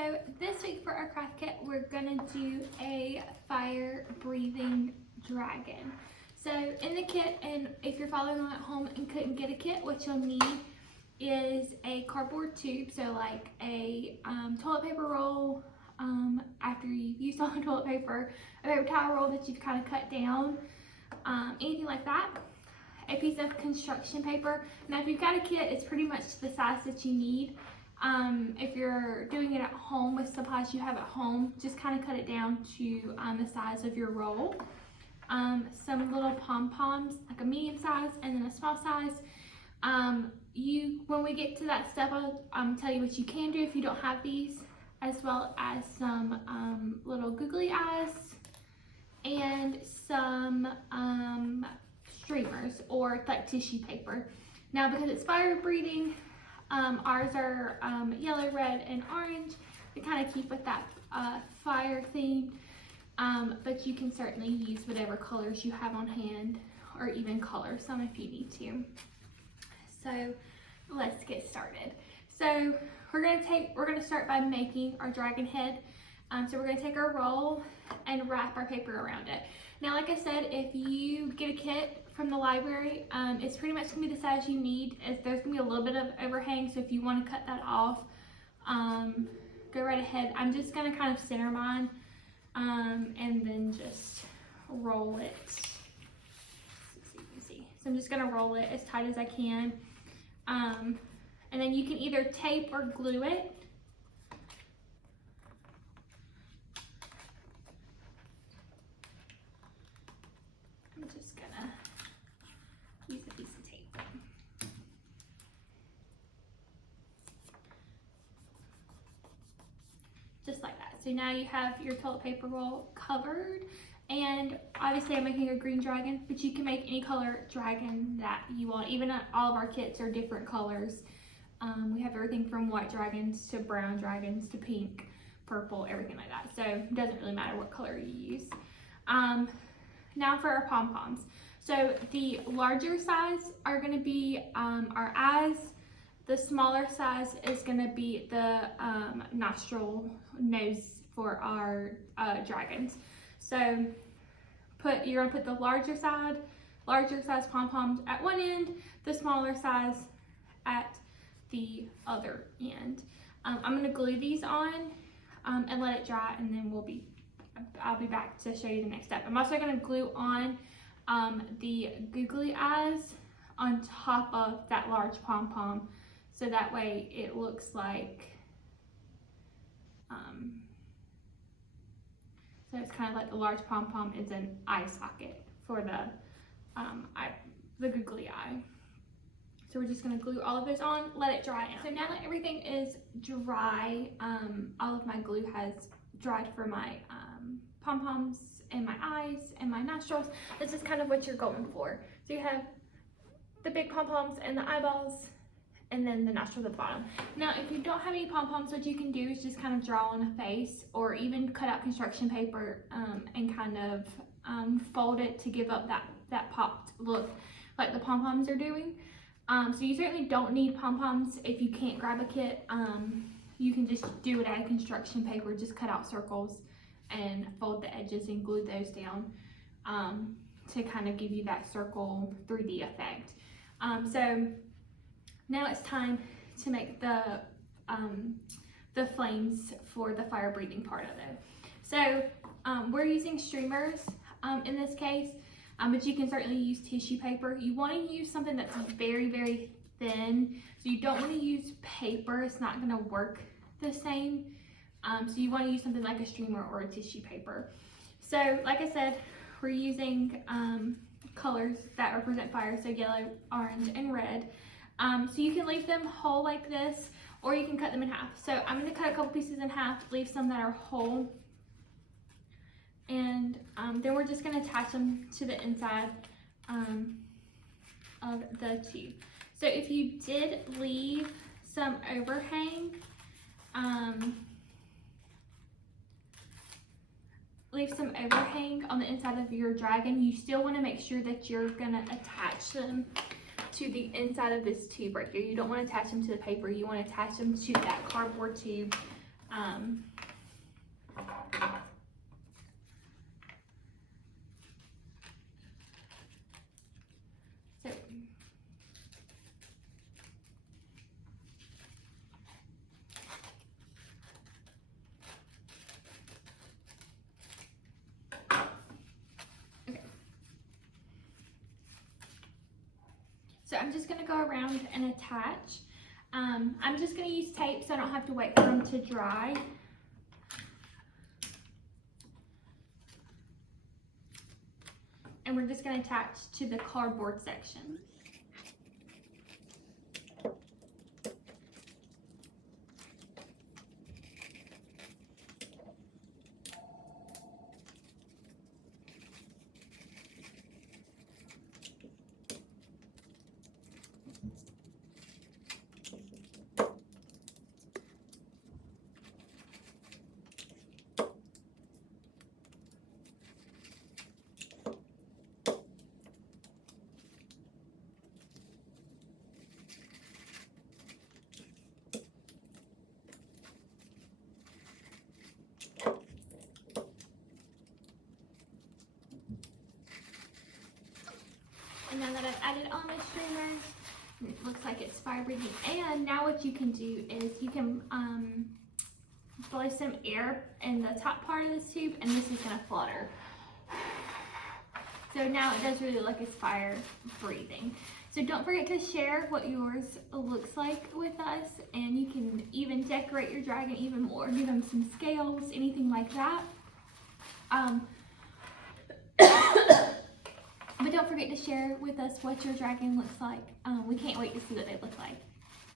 So this week for our craft kit, we're gonna do a fire breathing dragon. So in the kit, and if you're following along at home and couldn't get a kit, what you'll need is a cardboard tube, so like a toilet paper roll, after you've used all the toilet paper, a paper towel roll that you've kind of cut down, anything like that, a piece of construction paper. Now if you've got a kit, it's pretty much the size that you need. If you're doing it at home with supplies you have at home, just kind of cut it down to the size of your roll. Some little pom-poms, like a medium size and then a small size. When we get to that step, I'll tell you what you can do if you don't have these, as well as some little googly eyes and some streamers or like tissue paper. Now because it's fire breathing, ours are yellow, red, and orange to kind of keep with that fire theme, but you can certainly use whatever colors you have on hand, or even color some if you need to. So let's get started. So we're gonna start by making our dragon head. So we're gonna take our roll and wrap our paper around it. Now, like I said, if you get a kit from the library, it's pretty much gonna be the size you need. There's gonna be a little bit of overhang, so if you want to cut that off, go right ahead. I'm just gonna kind of center mine, and then just roll it. So you can see. So I'm just gonna roll it as tight as I can. And then you can either tape or glue it. I'm just gonna use a piece of tape. Just like that. So now you have your toilet paper roll covered. And obviously I'm making a green dragon, but you can make any color dragon that you want. Even all of our kits are different colors. We have everything from white dragons to brown dragons to pink, purple, everything like that. So it doesn't really matter what color you use. Now for our pom-poms. So the larger size are gonna be our eyes. The smaller size is gonna be the nostril nose for our dragons. So you're gonna put the larger size pom-poms at one end, the smaller size at the other end. I'm gonna glue these on and let it dry, and then I'll be back to show you the next step. I'm also gonna glue on the googly eyes on top of that large pom-pom, so that way it looks like so it's kind of like the large pom-pom is an eye socket for the googly eye. So we're just gonna glue all of those on, let it dry out. So now that everything is dry, all of my glue has dried for my pom-poms and my eyes and my nostrils. This is kind of what you're going for. So you have the big pom-poms and the eyeballs, and then the nostrils at the bottom. Now, if you don't have any pom-poms, what you can do is just kind of draw on a face, or even cut out construction paper and kind of fold it to give up that popped look like the pom-poms are doing. So you certainly don't need pom-poms if you can't grab a kit. You can just do it out of construction paper, just cut out circles and fold the edges and glue those down to kind of give you that circle 3D effect. So now it's time to make the flames for the fire breathing part of it. So we're using streamers in this case, but you can certainly use tissue paper. You want to use something that's very, very thin. So you don't want to use paper. It's not going to work the same. So you want to use something like a streamer or a tissue paper. So like I said, we're using colors that represent fire, so yellow, orange, and red. So you can leave them whole like this, or you can cut them in half. So I'm going to cut a couple pieces in half, leave some that are whole, and then we're just going to attach them to the inside of the tube. So if you did leave some overhang, on the inside of your dragon, you still want to make sure that you're going to attach them to the inside of this tube right here. You don't want to attach them to the paper. You want to attach them to that cardboard tube So So I'm just going to go around and attach. I'm just going to use tape so I don't have to wait for them to dry. And we're just going to attach to the cardboard section. And now that I've added on the streamers, it looks like it's fire breathing. And now what you can do is you can blow some air in the top part of this tube, and this is gonna flutter. So now it does really look like it's fire breathing. So don't forget to share what yours looks like with us, and you can even decorate your dragon even more. Give them some scales, anything like that. But don't forget to share with us what your dragon looks like. We can't wait to see what they look like.